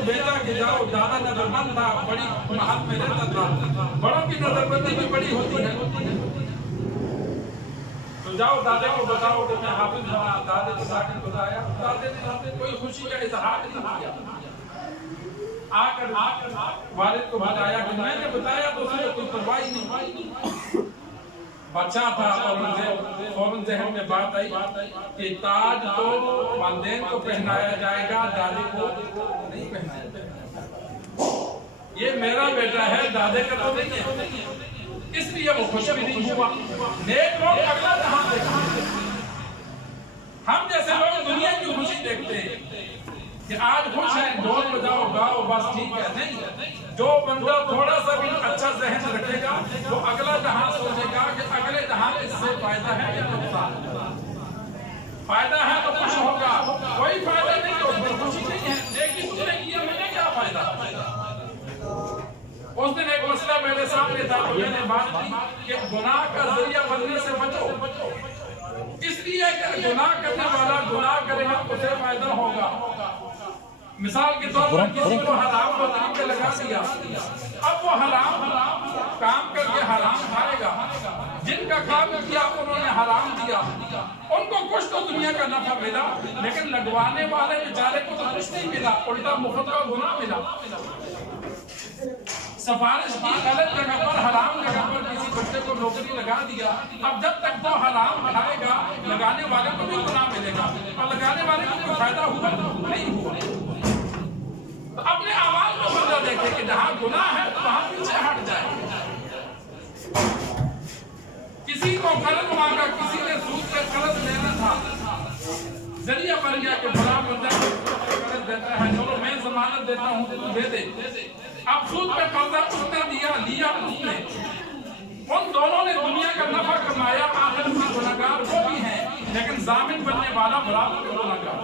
तो भेजा कि जाओ, ज्यादा नजरबंद था, बड़ी महल में रहता था, बड़ों की नजरबंदी भी बड़ी होती है। तो जाओ दादे को बताओ कि मैं हाफिज बना। दादे को जाकर बताया, दादे ने कोई खुशी का इजहार नहीं किया। आकर वालिद को बताया कि मैंने बताया तो उसने कोई परवाह ही नहीं। बच्चा था और फौरन ज़हन में बात आई कि ताज तो वालिदैन को पहनाया जाएगा, दादे को नहीं पहनाया जाएगा। ये मेरा बेटा है, दादे का तो नहीं है। इसलिए वो खुश भी नहीं हुआ। नेक लोग अगला जहां देखते, हम जैसे लोग दुनिया की खुशी देखते हैं कि आज खुश है, ढोल बजाओ गाओ बस ठीक है। नहीं, जो बंदा थोड़ा सा भी अच्छा जहन रखेगा वो अगला जहां सोचेगा कि अगले जहां इससे फायदा है या नुकसान। फायदा है तो खुश होगा, कोई फायदा नहीं तो खुशी नहीं है। एक ही दूसरे किया मैंने क्या फायदा। उस दिन एक मसला मेरे सामने था तो मैंने बात की कि गुनाह का जरिया बनने से बचो। इसलिए कि गुनाह करने वाला गुनाह करेगा उसे फायदा होगा। मिसाल के तौर पर किसी को हराम को तरीके लगा दिया, अब वो हराम काम करके हराम खाएगा। जिनका काम किया उन्होंने हराम दिया, उनको कुछ तो दुनिया का नफा मिला, लेकिन लगवाने वाले बेचारे को तो कुछ नहीं मिला, उल्टा मुफ्त का गुनाह मिला। सिफारिश की गलत जगह पर, हराम जगह पर किसी बच्चे को नौकरी लगा दिया, अब जब तक वो हराम खाएगा लगाने वाले को भी गुनाह मिलेगा और लगाने वाले को कोई फायदा हुआ नहीं हुआ। तो अपने आवाज में बंदा देखे कि जहां गुनाह है तो वहां पीछे हट जाए। किसी को कर्ज मांगा, किसी ने सूद पे कर्ज लेना था, जरिया बन गया कि बड़ा बंदा कर्ज देता है, चलो मैं जमानत देता हूं तो दे दे। अब सूद पे कर्जा उसने लिया उसने, उन दोनों ने दुनिया का नफा कमाया, आखिर में गुनहगार वो भी हैं, लेकिन जामिन बनने वाला बराबर का गुनहगार।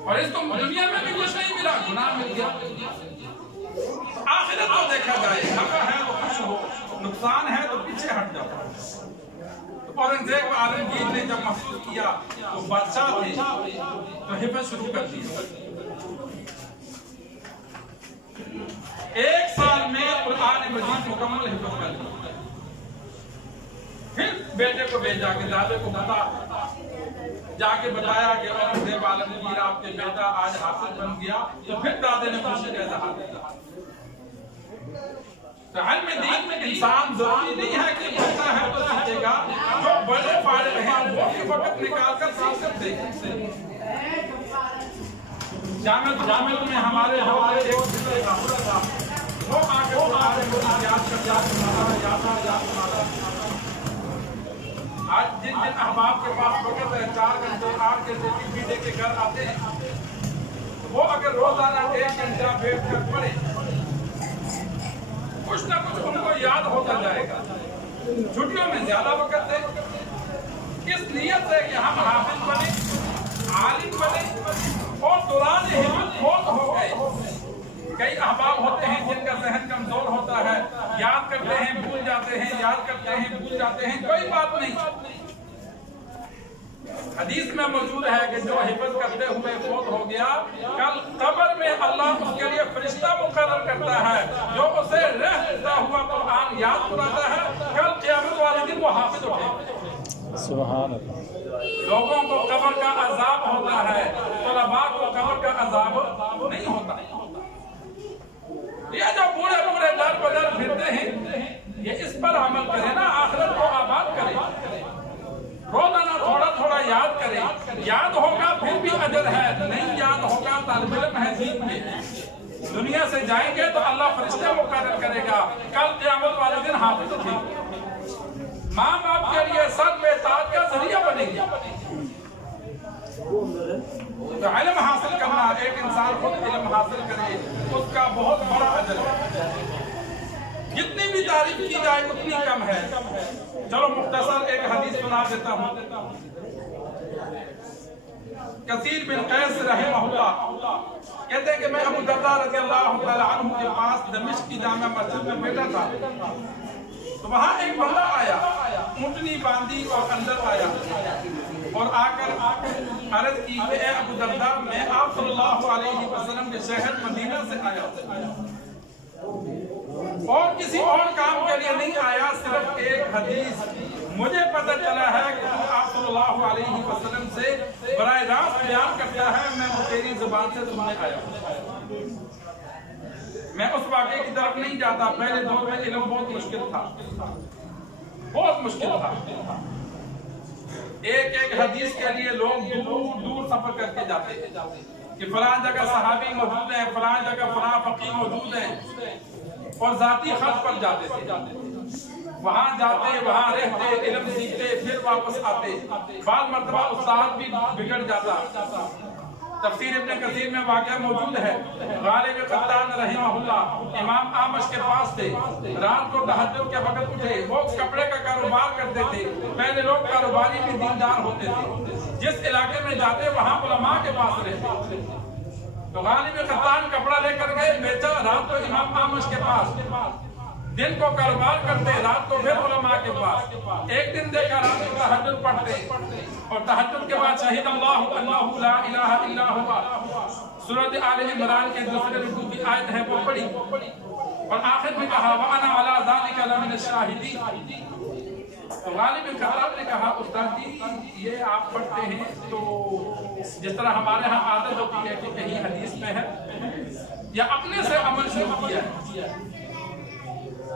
और इसको दुनिया में भी कुछ नहीं मिला, गुनाह मिल गया। आखिरत तो देखा जाए, नफा है तो खुश हो, नुकसान है तो पीछे हट जाओ। तो औरंगजेब आलमगीर ने जब महसूस किया तो बादशाह थे तो हिफाजत शुरू कर दी। 1 साल में कुरान मजीद मुकम्मल हिफाजत कर दी। फिर बेटे को भेजा कि दादे को जाके बताया कि औरंगजेब आलमगीर आपके बेटा आज हाफिज बन गया। तो फिर दादे ने खुशी का इजहार किया। तो हल में दीन में इंसान जरूरी नहीं है कि बच्चा है तो सीखेगा, जो बड़े फायदे हैं वो भी वक्त निकाल कर सीख सकते हैं। जामिल में हमारे वो आगे आज जिन अहबाब के पास वक्त है 4 घंटे 8 घंटे टीवी दे के घर आते हैं, वो अगर रोजाना 1 घंटा बैठ कर पढ़े कुछ ना कुछ उनको याद होता जाएगा। छुट्टियों में ज्यादा वक्त है इस नियत से कि हम हाफिज बने, आलिम बने और दौरान हिम्मत बहुत हो गए। कई अहबाब होते हैं जिनका जहन कमजोर होता है, याद करते हैं भूल जाते हैं, याद करते हैं भूल जाते हैं, कोई बात नहीं। हदीस में मौजूद है कि जो हिफाजत करते हुए फौत हो गया, कल कब्र में अल्लाह उसके लिए फरिश्ता मुकर्रर करता है जो उसे रहता हुआ कुरान याद कराता है। कल क़यामत वाले दिन वो हाफिज उठेगा। सुभान अल्लाह। लोगों को कब्र का अजाब होता है, तलबा को कब्र का अजाब नहीं होता। ये जो बूढ़े बूढ़े दर बदर फिरते हैं, ये इस पर अमल करें ना, आखिरत को आबाद करें। रोजाना थोड़ा थोड़ा याद करें, याद होगा फिर भी अजर है, नहीं याद होगा तालिब इल्म है दीन में। दुनिया से जाएंगे तो अल्लाह फरिश्ते मुकर्रर करेगा, कल क़यामत वाले दिन हाफिज उठेंगे। माँ बाप के लिए सर पे ताज का जरिया बनेंगे। तो इल्म हासिल करना, एक इंसान खुद इल्म हासिल करे उसका बहुत बड़ा अजर है। जितनी भी तारीफ की जाए उतनी कम है। चलो मुख्तसर एक हदीस सुना देता हूँ। कसीर बिन कैस रहमहुल्लाह कहते हैं कि मैं अबू दर्दा रज़ियल्लाहु तआला अन्हु के पास दमिश्क की जामा मस्जिद में बैठा था, तो वहाँ एक बंदा आया, ऊँटनी बांधी और अंदर आया और आकर अर्ज की कि ए अबू दर्दा, मैं आप सल्लल्लाहु अलैहि वसल्लम के शहर मदीना से आया और किसी और काम के लिए नहीं आया, सिर्फ एक हदीस मुझे पता चला है कि आप सल्लल्लाहु अलैहि वसल्लम से बराह रास्त बयान करता है, मैं तेरी जुबान से सुनने आया। मैं उस वाक़े की तरफ नहीं जाता। पहले दौर में इल्म बहुत मुश्किल था, बहुत मुश्किल था। एक एक हदीस के लिए लोग दूर दूर सफर करके जाते कि फलां जगह सहाबी मौजूद है, फलां जगह फलां फकीह मौजूद है, और जाती खत पर जाते थे। वहां जाते, वहां रहते, इल्म सीखते, फिर वापस आते। बाद मर्तबा उस्ताद भी बिगड़ जाता। तफसीर इब्न कसीर में वाक़या मौजूद है। गालिब कत्तान रहमहुल्लाह इमाम आमश के पास थे। रात को तहज्जुद के वक्त उठे। वो कपड़े का कारोबार करते थे। पहले लोग कारोबारी भी दीनदार होते थे। जिस इलाके में जाते वहां उलमा के पास रहते। तो गालिब कत्तान कपड़ा लेकर गए, बेचा। रात को इमाम आमश के पास, दिन को कारोबार करते, रात को फिर उलमा के पास। एक दिन देखा रात को तहज्जुद पढ़ते, और तहज्जुद के बाद शहीद अल्लाहु अल्लाहु ला इलाहा इल्ला हुवा सूरह आले इमरान के दूसरे रुकू की आयत है, वो पढ़ी, और आखिर में कहा व अना अला ज़ालिका लमिन शाहिदीन। तो गालिब खत्ताब ने कहा, उस्ताद जी ये आप पढ़ते हैं तो जिस तरह हमारे यहाँ आदत होती है कि कहीं हदीस में है या अपने से अमल शुरू किया है।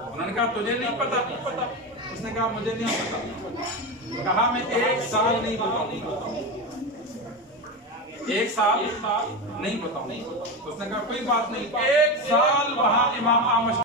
उन्होंने कहा तुझे नहीं पता? उसने कहा मुझे नहीं पता। कहा मैं एक साल नहीं बताऊंगा, एक साल नहीं बताऊंगा। उसने कहा कोई बात नहीं। एक साल वहां इमाम आमश